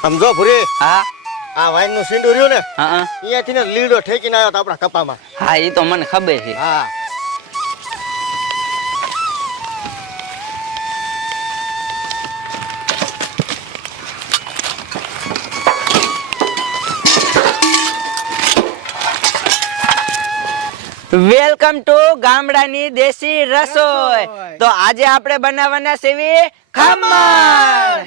સમજો ભૂરી હા આ વાઈન નું સીંડું રહ્યું ને હા અહીંયાથી ને લીડો ઠેકીને આવ્યો તો આપણા કપામાં. હા એ તો મને ખબર છે. હા વેલકમ ટુ ગામડાની દેશી રસોઈ. તો આજે આપણે બનાવવાના છે ખમણ.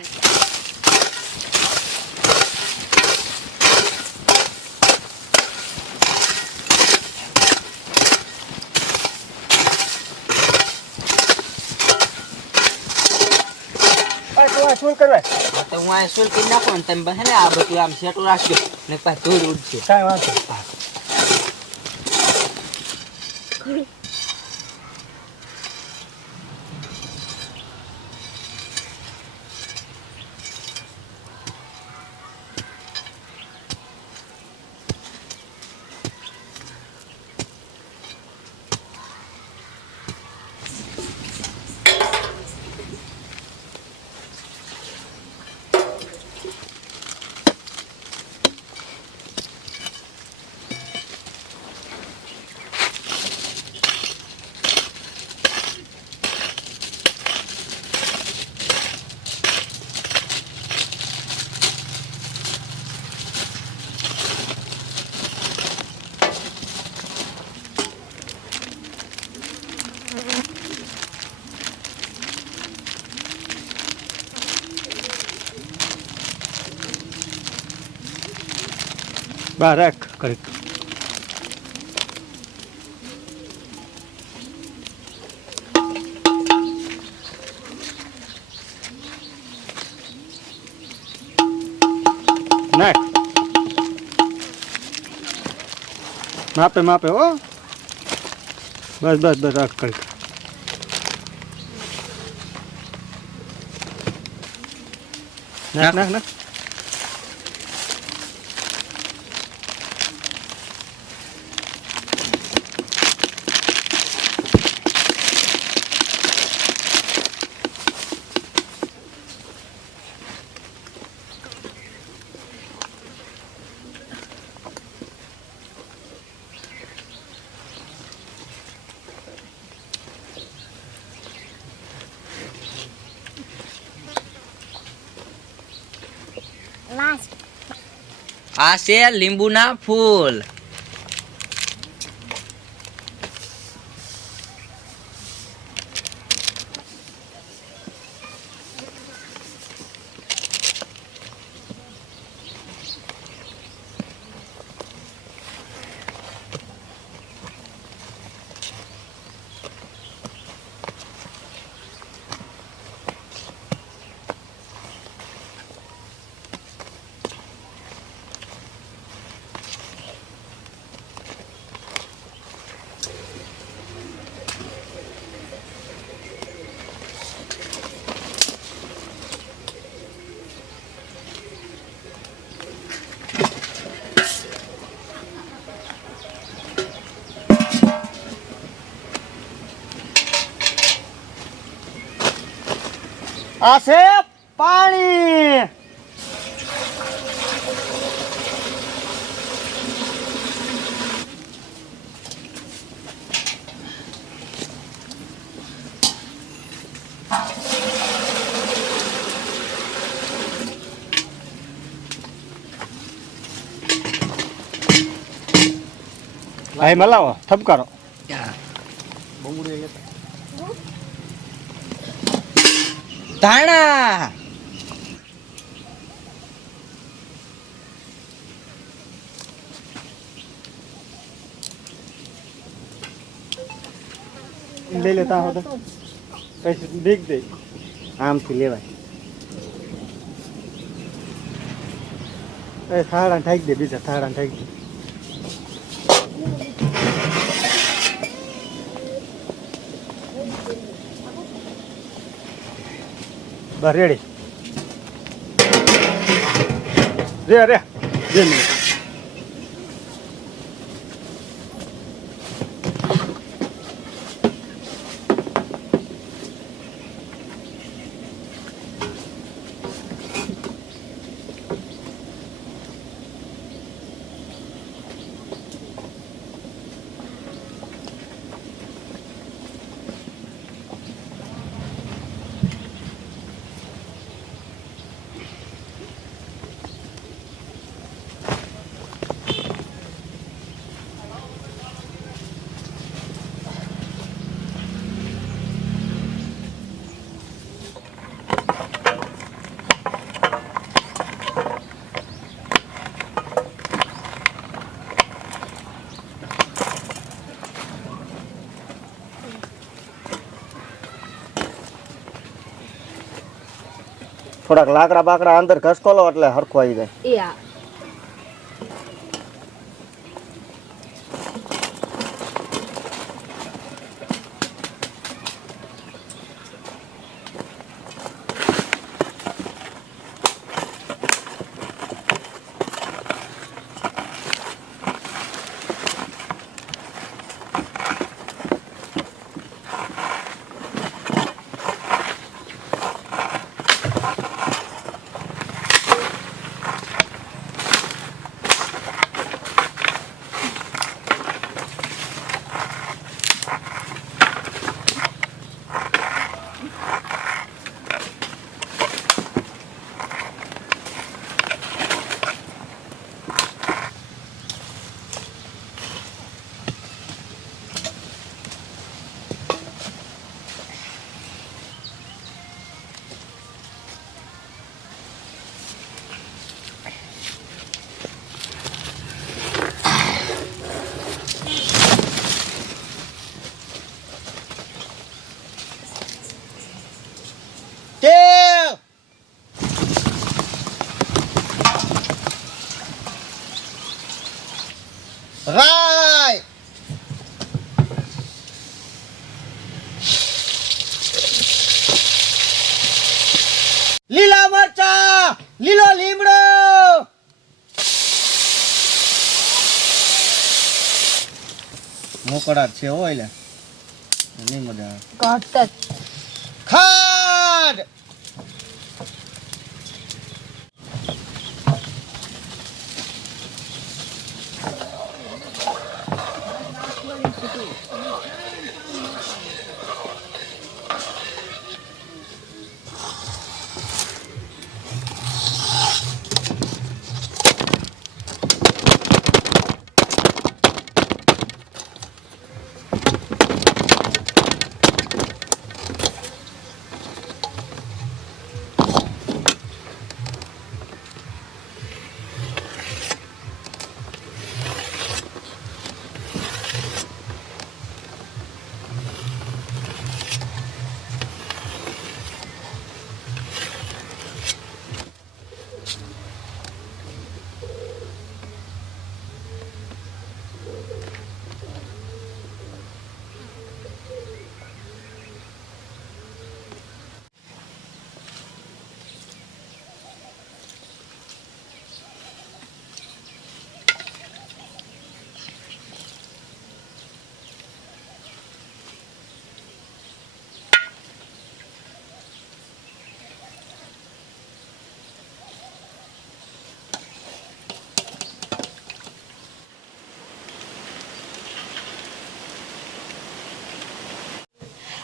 શું કરવા તો હું આ સુલ કરી નાખું ને તમે બસ ને આ બધું આમ સેટું રાખજો ને પાછું ધૂળ ઉડશે. કાંઈ વાંધો બહાર રાખ કરી નાખ માપે માપે હો બસ બસ બસ રાખ કરી નાખ નાખ નાખ આ છે લીંબુના ફૂલ. આ છે પાણી. ભાઈ મલાવો થપકારો ધાણા લઈ લેતા હો તો પછી દેખ દે આમથી લેવાય. એ થાળા ઠાકી દે બીજા થાળા ઠાકી દે. બસ રેડી રે રે 2 મિનિટ. થોડાક લાકડા બાકડા અંદર ઘસકો લો એટલે હરખું આવી જાય. એ હા. રાય લીલા મરચા, લીલો લીમડો, મોકળા છે હો એટલે નહીં મજા આવે. ઘટ ખાંડ,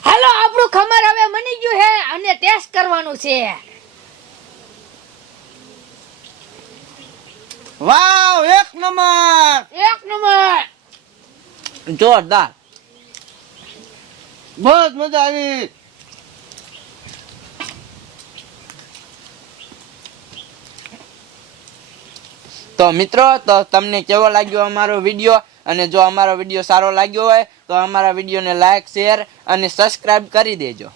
હાલો આપણું ખમણ હવે બની ગયું છે અને ટેસ્ટ કરવાનું છે. વાવ, એક નંબર, એક નંબર. જોરદાર. બહુ જ મજા આવી. તો મિત્રો, તો તમને કેવો લાગ્યો અમારો વિડીયો? અને જો અમારો વિડીયો સારો લાગ્યો હોય તો અમારા વિડીયોને લાઈક, શેર અને સબસ્ક્રાઇબ કરી દેજો.